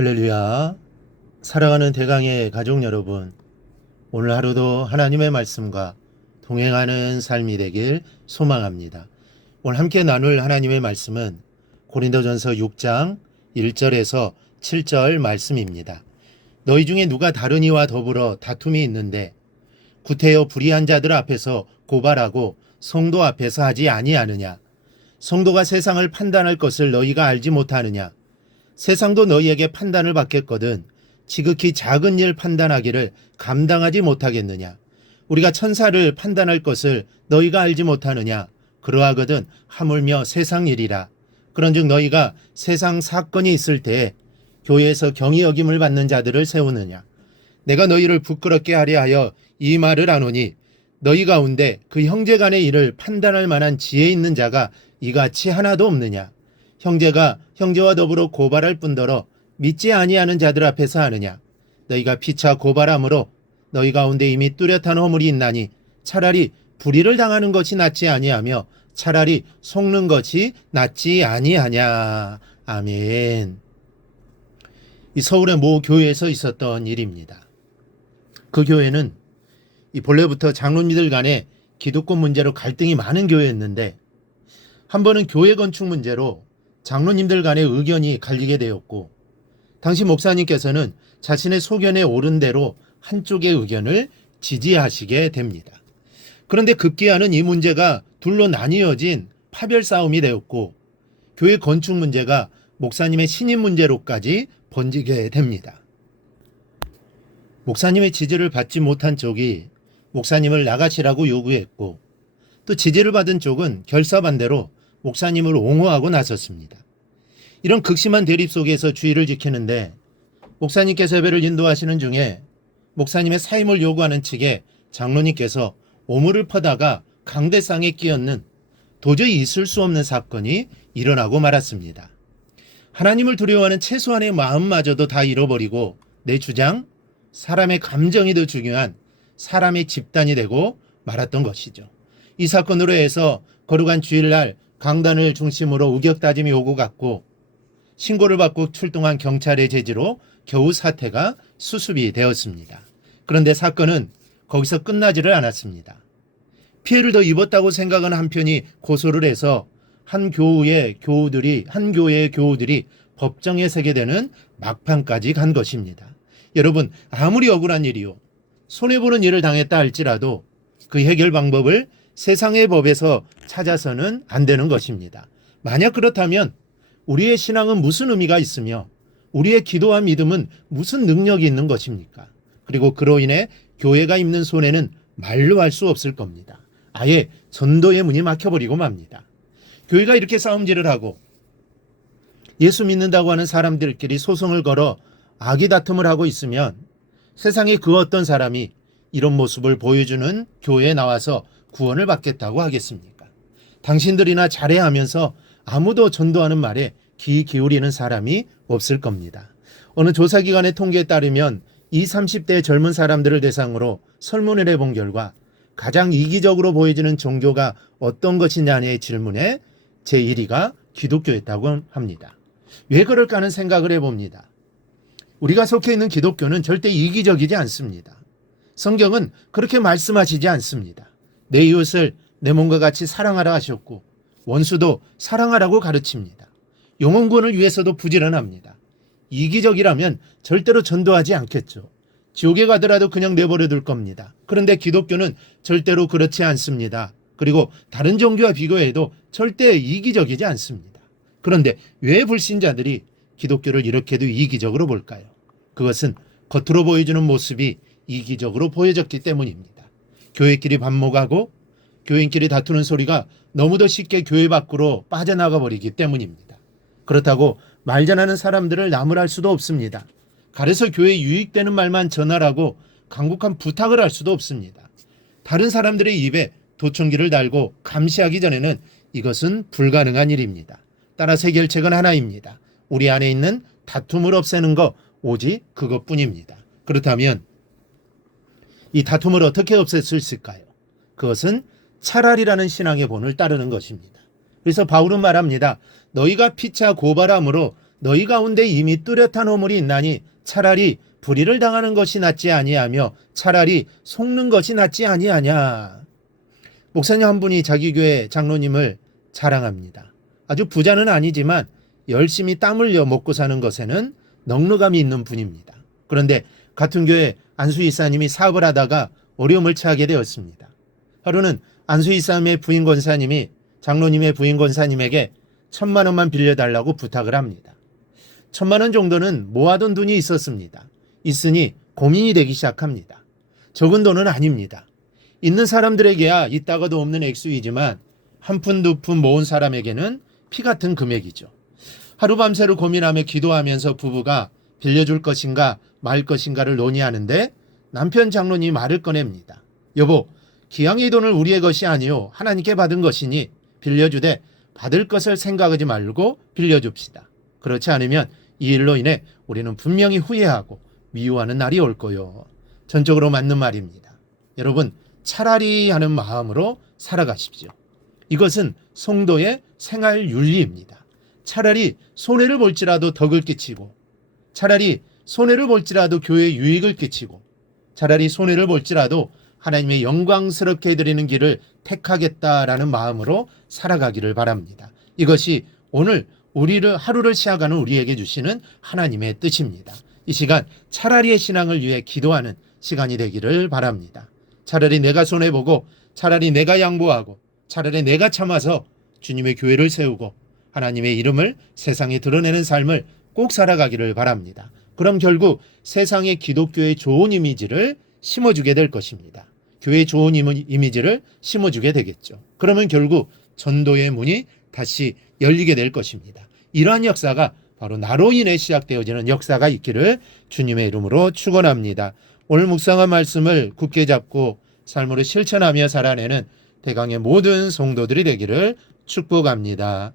할렐루야. 사랑하는 대강의 가족 여러분, 오늘 하루도 하나님의 말씀과 동행하는 삶이 되길 소망합니다. 오늘 함께 나눌 하나님의 말씀은 고린도전서 6장 1절에서 7절 말씀입니다. 너희 중에 누가 다른 이와 더불어 다툼이 있는데 구태여 불의한 자들 앞에서 고발하고 성도 앞에서 하지 아니하느냐? 성도가 세상을 판단할 것을 너희가 알지 못하느냐? 세상도 너희에게 판단을 받겠거든 지극히 작은 일 판단하기를 감당하지 못하겠느냐? 우리가 천사를 판단할 것을 너희가 알지 못하느냐? 그러하거든 하물며 세상 일이라. 그런즉 너희가 세상 사건이 있을 때에 교회에서 경히 여김을 받는 자들을 세우느냐? 내가 너희를 부끄럽게 하려 하여 이 말을 하노니 너희 가운데 그 형제 간의 일을 판단할 만한 지혜 있는 자가 이같이 하나도 없느냐? 형제가 형제와 더불어 고발할 뿐더러 믿지 아니하는 자들 앞에서 하느냐? 너희가 피차 고발함으로 너희 가운데 이미 뚜렷한 허물이 있나니 차라리 불의를 당하는 것이 낫지 아니하며 차라리 속는 것이 낫지 아니하냐. 아멘. 이 서울의 모 교회에서 있었던 일입니다. 그 교회는 이 본래부터 장로님들 간에 기득권 문제로 갈등이 많은 교회였는데 한 번은 교회 건축 문제로 장로님들 간의 의견이 갈리게 되었고 당시 목사님께서는 자신의 소견에 옳은 대로 한쪽의 의견을 지지하시게 됩니다. 그런데 급기야는 이 문제가 둘로 나뉘어진 파별 싸움이 되었고 교회 건축 문제가 목사님의 신임 문제로까지 번지게 됩니다. 목사님의 지지를 받지 못한 쪽이 목사님을 나가시라고 요구했고 또 지지를 받은 쪽은 결사반대로 목사님을 옹호하고 나섰습니다. 이런 극심한 대립 속에서 주의를 지키는데 목사님께서 예배를 인도하시는 중에 목사님의 사임을 요구하는 측에 장로님께서 오물을 퍼다가 강대상에 끼얹는 도저히 있을 수 없는 사건이 일어나고 말았습니다. 하나님을 두려워하는 최소한의 마음마저도 다 잃어버리고 내 주장, 사람의 감정이 더 중요한 사람의 집단이 되고 말았던 것이죠. 이 사건으로 해서 거룩한 주일날 강단을 중심으로 우격다짐이 오고 갔고 신고를 받고 출동한 경찰의 제지로 겨우 사태가 수습이 되었습니다. 그런데 사건은 거기서 끝나지를 않았습니다. 피해를 더 입었다고 생각하는 한편이 고소를 해서 한 교회의 교우들이 법정에 서게 되는 막판까지 간 것입니다. 여러분, 아무리 억울한 일이요 손해보는 일을 당했다 할지라도 그 해결 방법을 세상의 법에서 찾아서는 안 되는 것입니다. 만약 그렇다면 우리의 신앙은 무슨 의미가 있으며 우리의 기도와 믿음은 무슨 능력이 있는 것입니까? 그리고 그로 인해 교회가 입는 손해는 말로 할 수 없을 겁니다. 아예 전도의 문이 막혀버리고 맙니다. 교회가 이렇게 싸움질을 하고 예수 믿는다고 하는 사람들끼리 소송을 걸어 아기다툼을 하고 있으면 세상에 그 어떤 사람이 이런 모습을 보여주는 교회에 나와서 구원을 받겠다고 하겠습니까? 당신들이나 잘해하면서 아무도 전도하는 말에 귀 기울이는 사람이 없을 겁니다. 어느 조사기관의 통계에 따르면 20, 30대 젊은 사람들을 대상으로 설문을 해본 결과 가장 이기적으로 보여지는 종교가 어떤 것이냐의 질문에 제1위가 기독교였다고 합니다. 왜 그럴까 하는 생각을 해봅니다. 우리가 속해 있는 기독교는 절대 이기적이지 않습니다. 성경은 그렇게 말씀하시지 않습니다. 내 이웃을 내 몸과 같이 사랑하라 하셨고 원수도 사랑하라고 가르칩니다. 영혼구원을 위해서도 부지런합니다. 이기적이라면 절대로 전도하지 않겠죠. 지옥에 가더라도 그냥 내버려 둘 겁니다. 그런데 기독교는 절대로 그렇지 않습니다. 그리고 다른 종교와 비교해도 절대 이기적이지 않습니다. 그런데 왜 불신자들이 기독교를 이렇게도 이기적으로 볼까요? 그것은 겉으로 보여주는 모습이 이기적으로 보여졌기 때문입니다. 교회끼리 반목하고 교인끼리 다투는 소리가 너무도 쉽게 교회 밖으로 빠져나가 버리기 때문입니다. 그렇다고 말 잘하는 사람들을 나무랄 수도 없습니다. 가려서 교회에 유익되는 말만 전하라고 간곡한 부탁을 할 수도 없습니다. 다른 사람들의 입에 도청기를 달고 감시하기 전에는 이것은 불가능한 일입니다. 따라서 해결책은 하나입니다. 우리 안에 있는 다툼을 없애는 것 오직 그것뿐입니다. 그렇다면 이 다툼을 어떻게 없앨 수 있을까요? 그것은 차라리라는 신앙의 본을 따르는 것입니다. 그래서 바울은 말합니다. 너희가 피차 고발함으로 너희 가운데 이미 뚜렷한 허물이 있나니 차라리 불의를 당하는 것이 낫지 아니하며 차라리 속는 것이 낫지 아니하냐. 목사님 한 분이 자기 교회 장로님을 자랑합니다. 아주 부자는 아니지만 열심히 땀 흘려 먹고 사는 것에는 넉넉함이 있는 분입니다. 그런데 같은 교회 안수 이사님이 사업을 하다가 어려움을 처하게 되었습니다. 하루는 안수 이사님의 부인 권사님이 장로님의 부인 권사님에게 1,000만 원만 빌려달라고 부탁을 합니다. 1,000만 원 정도는 모아둔 돈이 있었습니다. 있으니 고민이 되기 시작합니다. 적은 돈은 아닙니다. 있는 사람들에게야 있다가도 없는 액수이지만 한 푼 두 푼 모은 사람에게는 피 같은 금액이죠. 하루 밤새로 고민하며 기도하면서 부부가 빌려줄 것인가 말 것인가를 논의하는데 남편 장로님이 말을 꺼냅니다. 여보, 기왕 이 돈을 우리의 것이 아니요 하나님께 받은 것이니 빌려주되 받을 것을 생각하지 말고 빌려줍시다. 그렇지 않으면 이 일로 인해 우리는 분명히 후회하고 미워하는 날이 올 거요. 전적으로 맞는 말입니다. 여러분, 차라리 하는 마음으로 살아가십시오. 이것은 성도의 생활 윤리입니다. 차라리 손해를 볼지라도 덕을 끼치고, 차라리 손해를 볼지라도 교회에 유익을 끼치고, 차라리 손해를 볼지라도 하나님의 영광스럽게 해드리는 길을 택하겠다라는 마음으로 살아가기를 바랍니다. 이것이 오늘 우리를 하루를 시작하는 우리에게 주시는 하나님의 뜻입니다. 이 시간 차라리의 신앙을 위해 기도하는 시간이 되기를 바랍니다. 차라리 내가 손해보고 차라리 내가 양보하고 차라리 내가 참아서 주님의 교회를 세우고 하나님의 이름을 세상에 드러내는 삶을 꼭 살아가기를 바랍니다. 그럼 결국 세상에 기독교의 좋은 이미지를 심어주게 될 것입니다. 교회의 좋은 이미지를 심어주게 되겠죠. 그러면 결국 전도의 문이 다시 열리게 될 것입니다. 이러한 역사가 바로 나로 인해 시작되어지는 역사가 있기를 주님의 이름으로 축원합니다. 오늘 묵상한 말씀을 굳게 잡고 삶으로 실천하며 살아내는 대강의 모든 성도들이 되기를 축복합니다.